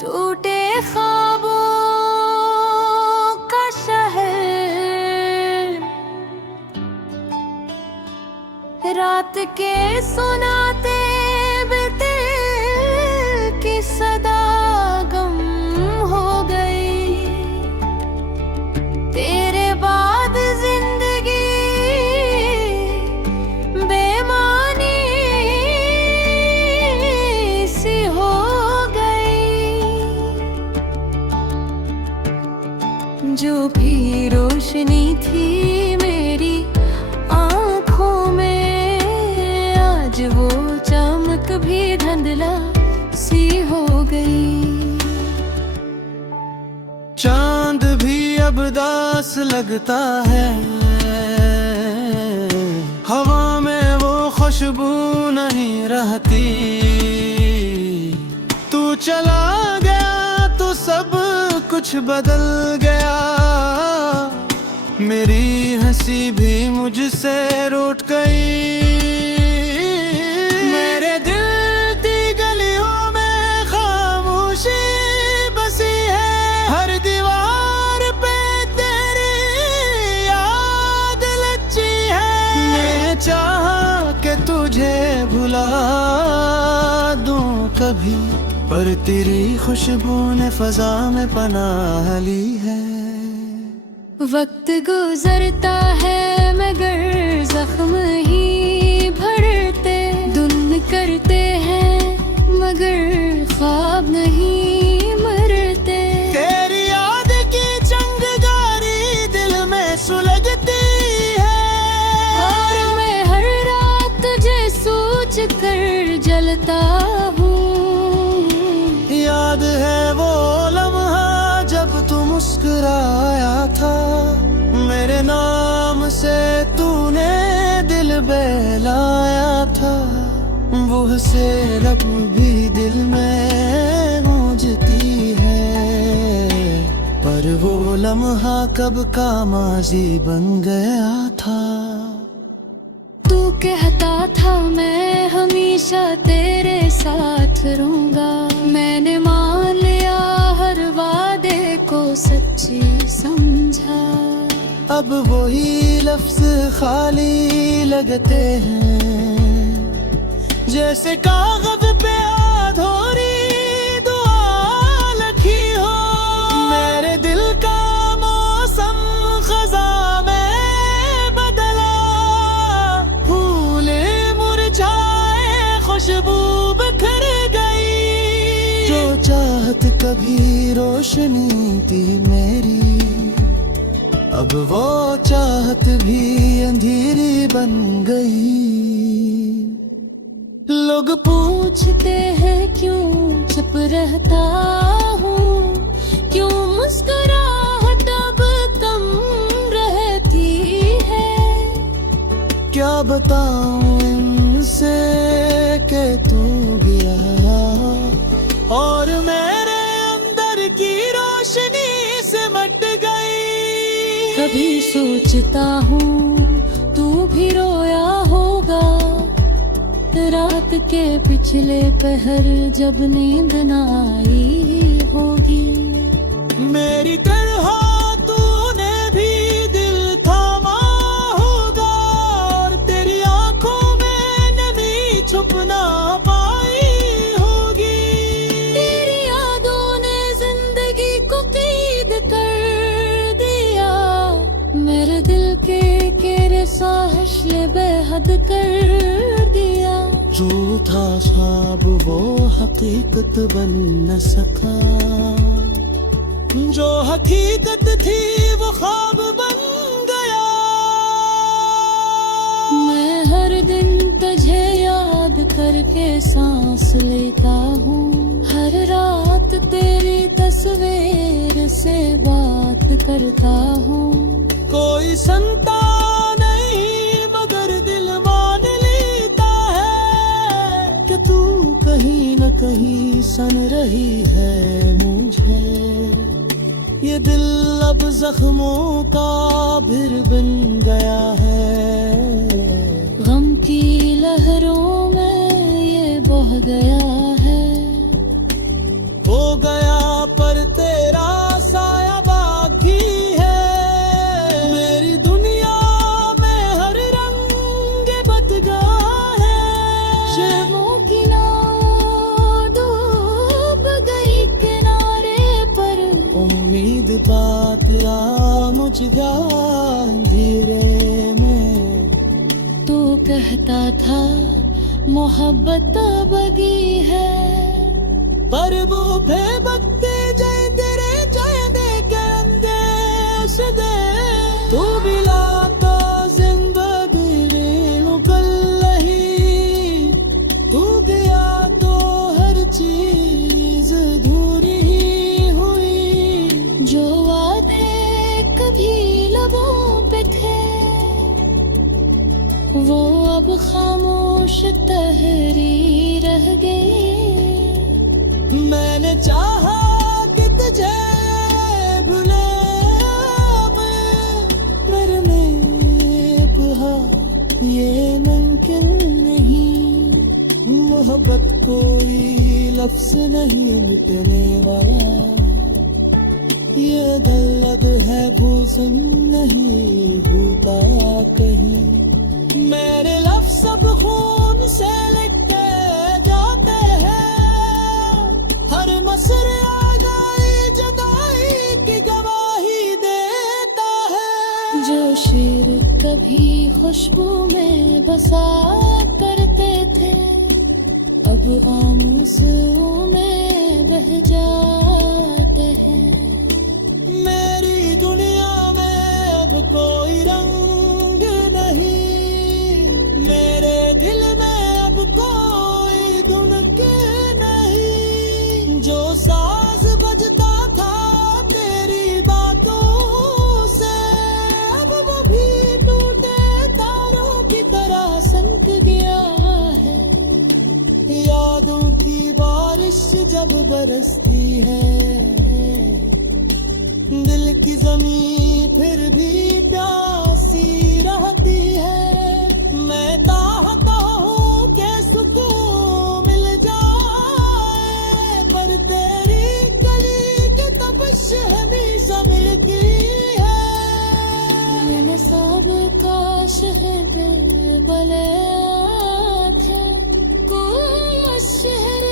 टूटे ख्वाबों का शहर, रात के सुनाते बिते की सदा गम हो गई। तेरे बाद जिंदगी बेमानी सी हो गई। जो भी रोशनी थी मेरी आँखों में, आज वो चमक भी धुंधला सी हो गई। चांद भी अब दास लगता है, हवा में वो खुशबू नहीं रहती। तू चला गया तो सब कुछ बदल गया, मेरी हंसी भी मुझसे रूठ गई। मेरे दिल की गलियों में खामोशी बसी है, हर दीवार पे तेरी याद लची है। मैं चाहा कि तुझे भुला दूं कभी, पर तेरी खुशबू ने फजा में पनाह ली है। वक्त गुजरता है मगर जख्म ही भरते, धुन करते हैं मगर ख्वाब नहीं मरते। तेरी याद की चिंगारी दिल में सुलगती है, और मैं हर रात तुझे सोच कर जलता हूँ। याद है वो लम्हा जब तू मुस्कुराया था, मेरे नाम से तूने दिल बहलाया था। वो से लब भी दिल में गूंजती है, पर वो लम्हा कब का माजी बन गया था। तू कहता था मैं हमेशा तेरे साथ रहूंगा, मैंने मान लिया हर वादे को सच्ची समझा। अब वही लफ्ज खाली लगते हैं, जैसे कागज पे अधूरी दुआ लिखी हो। मेरे दिल का मौसम खजा में बदला, फूले मुरझाए खुशबू बिखर गई। जो चाहत कभी रोशनी थी मेरी, अब वो चाहत भी अंधेरी बन गई। लोग पूछते हैं क्यों चुप रहता हूँ, क्यों मुस्कुराहट अब कम रहती है। क्या बताऊं इनसे कि तू गया, और मेरे अंदर की रोशनी सिमट गई। कभी सोचता हूँ तू भी रोया होगा, रात के पिछले पहर जब नींद न आई होगी। मेरी तरह तूने भी दिल थामा होगा, और तेरी आंखों में नमी छुप ना पाई होगी। तेरी यादों ने जिंदगी को कैद कर दिया, मेरे दिल के साहिश ने बेहद कर दिया। झूठा ख्वाब वो हकीकत बन न सका, जो हकीकत थी वो ख्वाब बन गया। मैं हर दिन तुझे याद करके सांस लेता हूँ, हर रात तेरी तस्वीर से बात करता हूँ। कोई संता नहीं मगर दिल मान लेता है, कि तू कहीं न कहीं सन रही है मुझे। ये दिल अब जख्मों का फिर बन गया है, गम की लहरों में ये बह गया है। हो गया पर तेरा साया बाकी है। मेरी दुनिया में हर रंग बदगा है। शर्मों की नाव डूब गई किनारे पर, उम्मीद पातरा मुझ गया अंधेरे में। तू कहता था मोहब्बत बगी है, पर वो बेबत्ते जय तेरे जय दे अंदेश दे। तू मिला तो जिंदगी मुकल नहीं, तू गया तो हर चीज अधूरी ही हुई। जो वादे कभी लबों पे थे वो अब खामोश तहरीर रह गई। मैंने चाहा कि तुझे भूले मगर में कहा ये मुमकिन नहीं। मोहब्बत कोई लफ्ज नहीं मिटने वाला, ये दर्द है गुस्सा नहीं भूता कहीं। मेरे लफ्ज सब खून से लिखे जाते हैं, हर मसरे आगाई जदाई की गवाही देता है। जो शेर कभी खुशबू में बसा करते थे अब आंसुओं में बह जाते हैं। मेरी दुनिया में अब कोई रंग नहीं, मेरे दिल में अब कोई धुन के नहीं। जो साज बजता था तेरी बातों से अब वो भी टूटे तारों की तरह संक गया है। यादों की बारिश जब बरसती है दिल की जमीन फिर भी प्यासी रहती है। मैं चाहता हूँ कि सुकून मिल जाए, पर तेरी गली की तपिश हमेशा मिलती है। मैंने सब का शहर बले थे कोई शहर।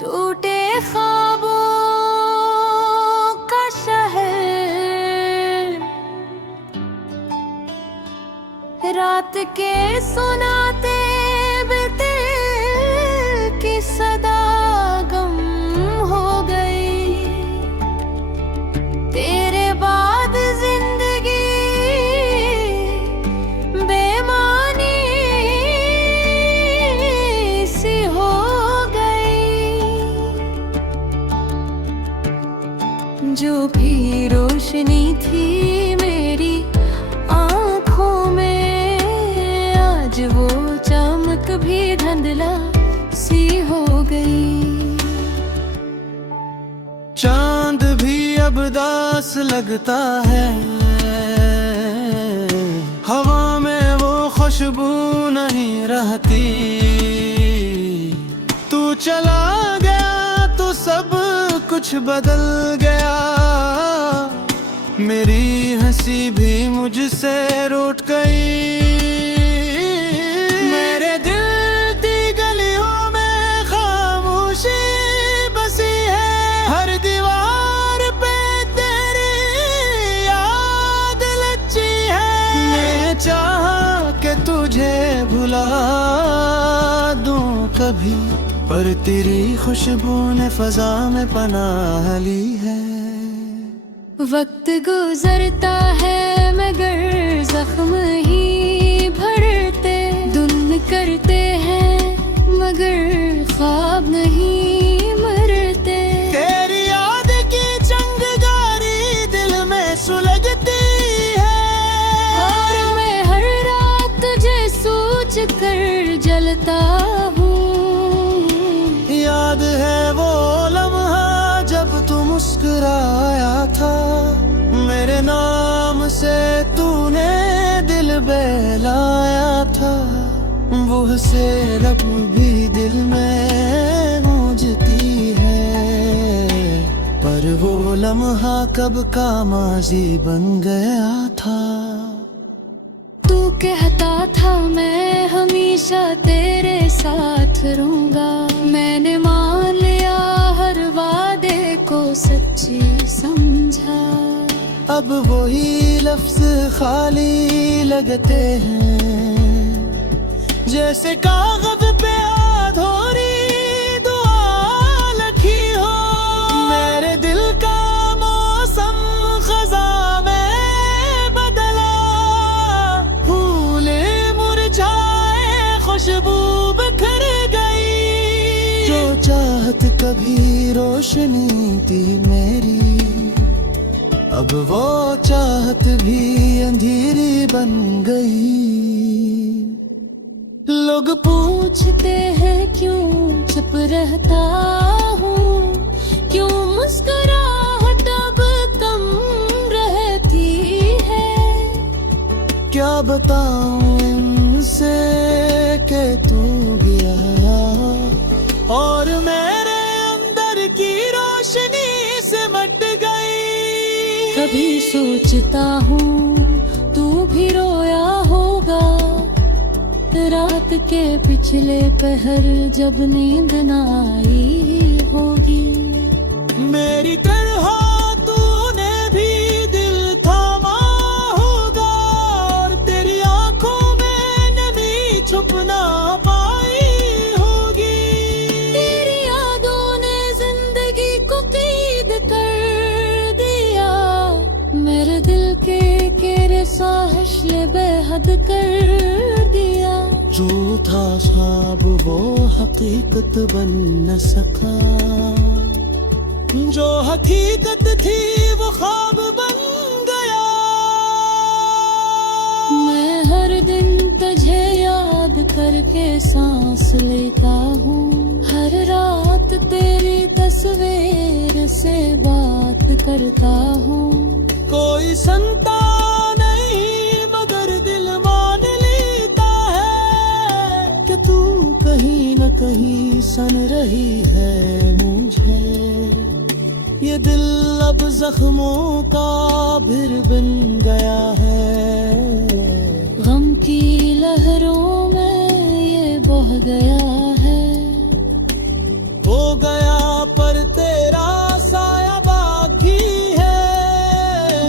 टूटे ख्वाबों का शहर, रात के सुनाते बिते की सदा गम हो गई। तेरे बाद जिंदगी बेमानी सी हो गई। जो भी रोशनी थी मेरी आँखों में आज वो चमक भी धुंधला सी हो गई। चांद भी अब दास लगता है, हवा में वो खुशबू नहीं रहती। तू चला गया तो सब कुछ बदल गया, मेरी हंसी भी मुझसे रूठ गई। मेरे दिल की गलियों में खामोशी बसी है, हर दीवार पे तेरी याद लच्ची है। मैं चाहा कि तुझे भुला दूं कभी, पर तेरी खुशबू ने फजा में पनाह ली है। वक्त गुजरता है मगर जख्म ही भरते, धुन करते हैं मगर ख्वाब नहीं मरते। तेरी याद की चंगारी दिल में सुलगती है, और मैं हर रात तुझे सोच कर जलता हूँ। याद रूह से लब भी दिल में गूंजती है, पर वो लम्हा कब का माजी बन गया था। तू कहता था मैं हमेशा तेरे साथ रहूंगा, मैंने मान लिया हर वादे को सच्ची समझा। अब वही लफ्ज खाली लगते हैं, जैसे कागज पे अधूरी दुआ लिखी हो। मेरे दिल का मौसम खज़ा में बदला, फूले मुरझाए खुशबू बिखर गई। जो चाहत कभी रोशनी थी मेरी, अब वो चाहत भी अंधेरी बन गई। लोग पूछते हैं क्यों चुप रहता हूँ, क्यों मुस्कुराहट अब कम रहती है। क्या बताऊं इनसे कि तू गया और मेरे अंदर की रोशनी सिमट गई। कभी सोचता हूँ तू भी रोया होगा, रात के पिछले पहर जब नींद न आई होगी। मेरी तरह तूने भी दिल थामा होगा, और तेरी आंखों में नमी छुप ना पाई होगी। तेरी यादों ने जिंदगी को कैद कर दिया, मेरे दिल के साहिश ने बेहद कर दिया। झूठा ख्वाब वो हकीकत बन न सका, जो हकीकत थी वो ख्वाब बन गया। मैं हर दिन तुझे याद करके सांस लेता हूँ, हर रात तेरी तस्वीर से बात करता हूँ। कोई संता नहीं मगर दिल मान लेता है कि तू कहीं न कहीं सन रही है मुझे। ये दिल अब जख्मों का फिर बन गया है, गम की लहरों में ये बह गया है। हो गया पर तेरा साया बाकी है।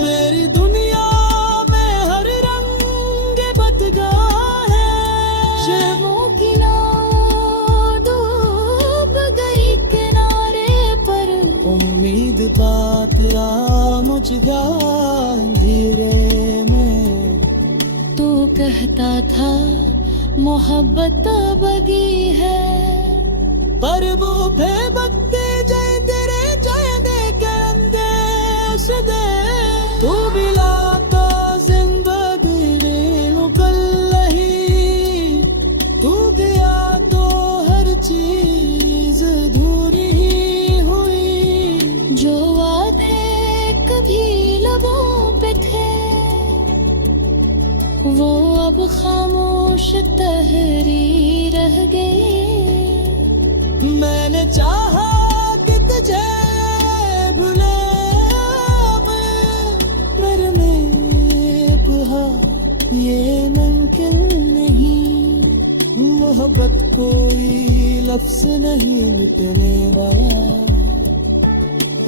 मेरी दुनिया में हर रंग बदगा है, शर्मों की नाव डूब गई किनारे पर। उम्मीद बात आ मुझ धीरे में। तू कहता था मोहब्बत बगी है, पर वो बेबत्ते जय तेरे जय दे के अंदेश दे। तू मिला तो जिंदगी में मुकल नहीं, तू गया तो हर चीज अधूरी ही हुई। जो वादे कभी लबों पे थे वो अब खामोश तहरी रह गई। मैंने चाहा कि तुझे भूले मेरे में कहा ये मुमकिन नहीं। मोहब्बत कोई लफ्ज नहीं मिटने वाला,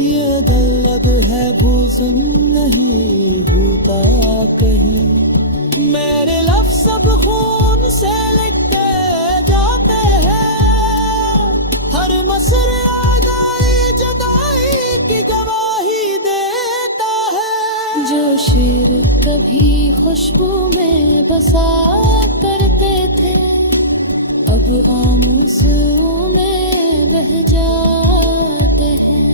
ये दर्द है भूसन नहीं भूता कहीं। मेरे लफ्ज सब खून से लिखते जाते हैं, हर मसर आदाई जुदाई की गवाही देता है। जो शेर कभी खुशबू में बसा करते थे अब आंसुओं में बह जाते हैं।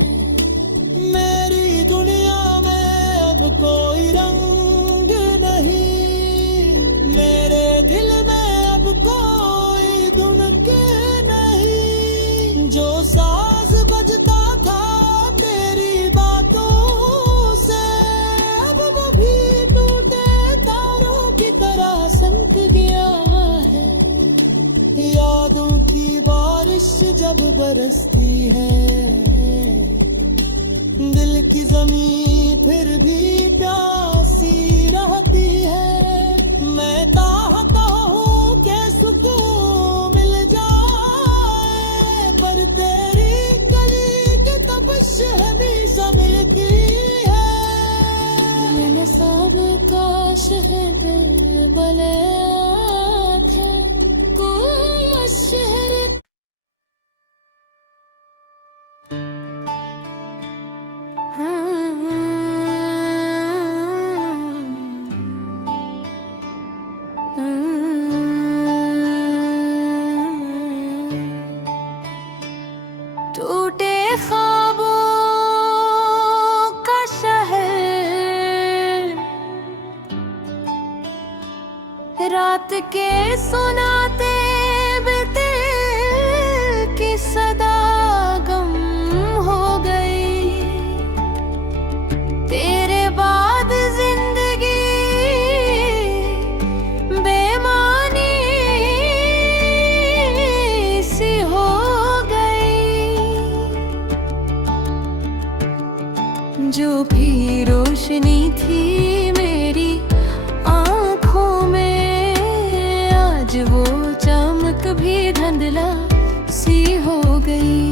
मेरी दुनिया में अब कोई रंग नहीं, मेरे दिल में अब कोई धुनक नहीं। जो साज बजता था तेरी बातों से, अब वो भी टूटे तारों की तरह संक गया है। बारिश जब बरसती है, दिल की जमीन फिर भी प्यासी रहती है। मैं चाहता हूँ कि सुकून मिल जाए, पर तेरी गली की तपिश हमेशा मिलती है। मैंने सब का शहर बलात है, कोई शहर टूटे ख्वाबों का शहर, रात के सुनाते बिते की सदा गम हो गई। तेरे बाद जिंदगी बेमानी सी हो गई। जो भी रोशनी थी मेरी आँखों में, आज वो चमक भी धुंधला सी हो गई।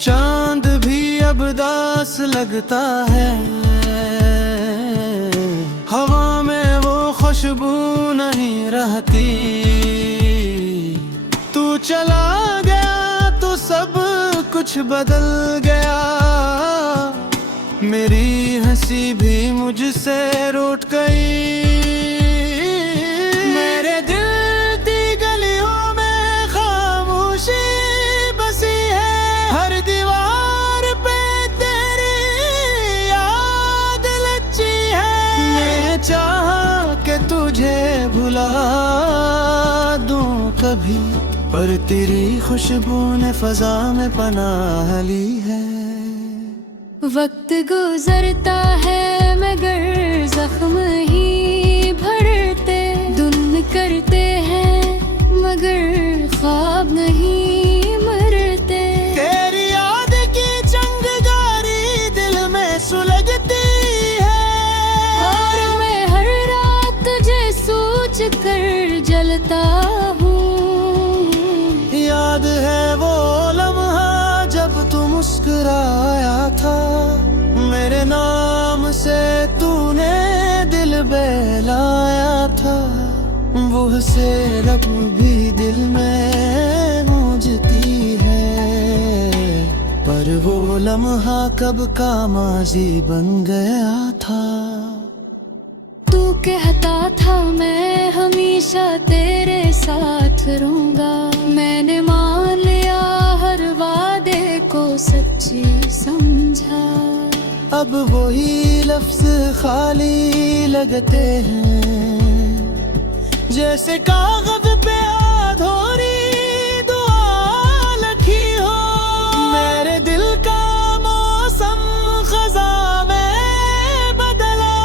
चांद भी अब दास लगता है, हवा में वो खुशबू नहीं रहती। तू चला गया तो सब कुछ बदल गया, मेरी हंसी भी मुझसे रूठ गई। मेरे दिल की गलियों में खामोशी बसी है, हर दीवार पे तेरी याद लची है। मैं चाहा कि तुझे भुला दूं कभी, पर तेरी खुशबू ने फजा में पनाह ली है। वक्त गुजरता है मगर जख्म ही भरते, धुन करते हैं मगर ख्वाब नहीं मरते। तेरी याद की चंगारी दिल में सुलगती है, और मैं हर रात तुझे सोच कर जलता हूँ। याद है वो लम्हा जब तू मुस्कुराया था, मेरे नाम से तूने दिल बहलाया था। वो से रब भी दिल में गूंजती है, पर वो लम्हा कब का माजी बन गया था। तू कहता था मैं हमेशा तेरे साथ रहूंगा, मैंने मान लिया हर वादे को सच्ची समझा। अब वही लफ्ज खाली लगते हैं, जैसे कागज पे अधूरी दुआ लिखी हो। मेरे दिल का मौसम खज़ा में बदला,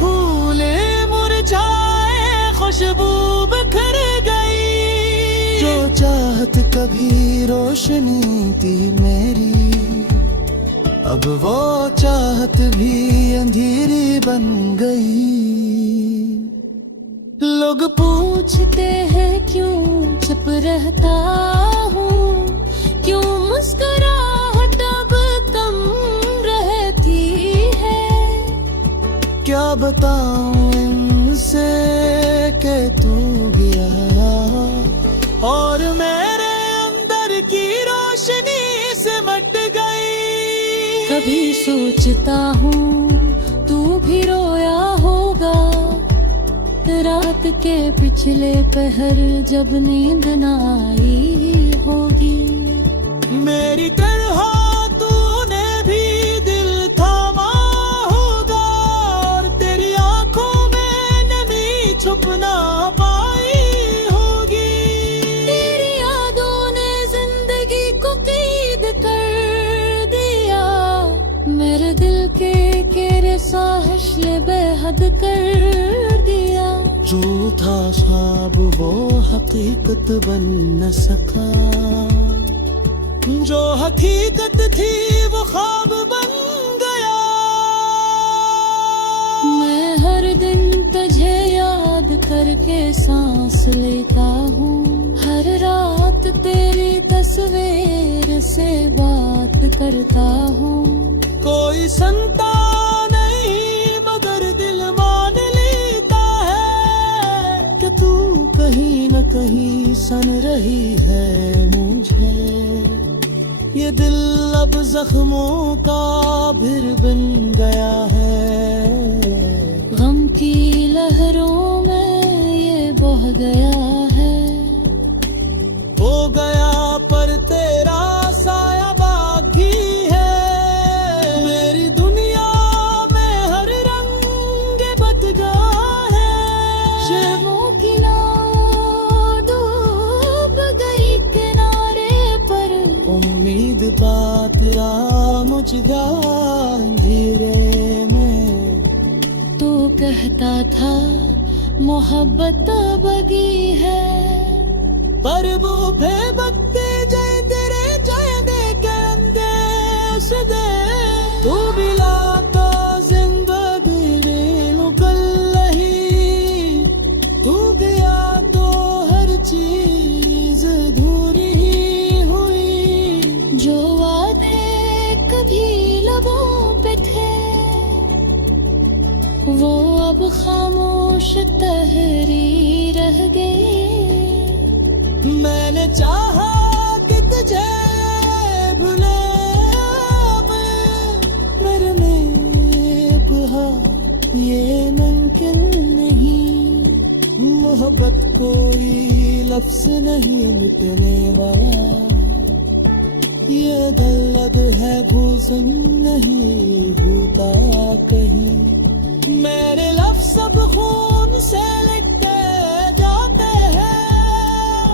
फूले मुरझाए खुशबू बिखर गई। जो चाहत कभी रोशनी थी मेरी, अब वो चाहत भी अंधेरी बन गई। लोग पूछते हैं क्यों चुप रहता हूँ, क्यों मुस्कुराहट अब कम रहती है। क्या बताऊं इनसे कि तू गया और मेरे अंदर की रोशनी सिमट गई। कभी सोचता हूँ तू भी रोया होगा, रात के पिछले पहर जब नींद न आई होगी। मेरी तरह तूने भी दिल थामा होगा, और तेरी आंखों में नमी छुप ना पाई होगी। तेरी यादों ने जिंदगी को कैद कर दिया, मेरे दिल के साहिश ने बेहद कर दिया। जो था ख्वाब वो हकीकत बन न सका, जो हकीकत थी वो ख्वाब बन गया। मैं हर दिन तुझे याद करके सांस लेता हूँ, हर रात तेरी तस्वीर से बात करता हूँ। कोई संतान नहीं मगर दिल मान लेता है कि तू कहीं न कहीं सन रही है मुझे। ये दिल अब जख्मों का फिर बन गया है, गम की लहरों में ये बह गया है। हो गया पर तेरा साया बाकी है, मेरी दुनिया में हर रंग बदला है। शर्मों की नाव डूब गई किनारे पर, उम्मीद पातिया मुझ धीरे में। तू कहता था मोहब्बत बगी है, पर वो बेबत्ते जय तेरे जय दे के अंदेश दे। तू मिला तो जिंदगी में मुकल नहीं, तू गया तो हर चीज अधूरी हुई। जो वादे कभी लबों पे थे वो अब खामोश तहरी रह गए। मैंने चाहा कि तुझे भूले मेरे में कहा ये मुमकिन नहीं। मोहब्बत कोई लफ्ज नहीं मिटने वाला, ये गलत है घुसन नहीं भूता कहीं। मेरे लफ्ज सब खून से लिखते जाते हैं,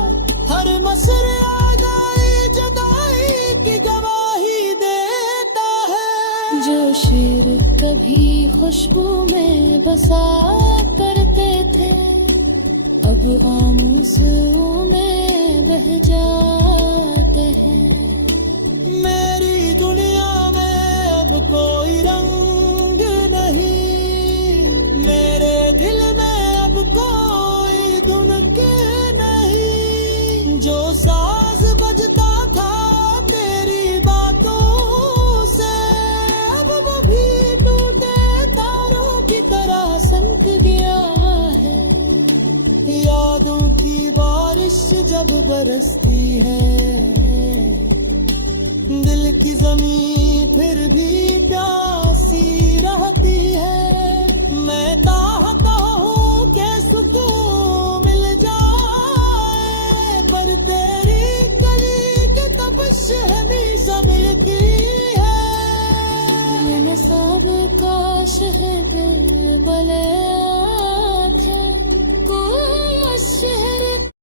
हर मसर आगाई जुदाई की गवाही देता है। जो शेर कभी खुशबू में बसा करते थे अब आंसुओं में बह जाते हैं। मेरी दुनिया में अब कोई रंग नहीं, मेरे दिल में अब कोई धुन के नहीं। जो साज बजता था तेरी बातों से अब वो भी टूटे तारों की तरह सनक गया है। यादों की बारिश जब बरसती है, दिल की जमीन फिर भी प्यासी रहती है। मैं चाहता हूँ कि सुकून मिल जाए, पर तेरी गली की तपश हमेशा मिलती है। मैंने सब का शहर बले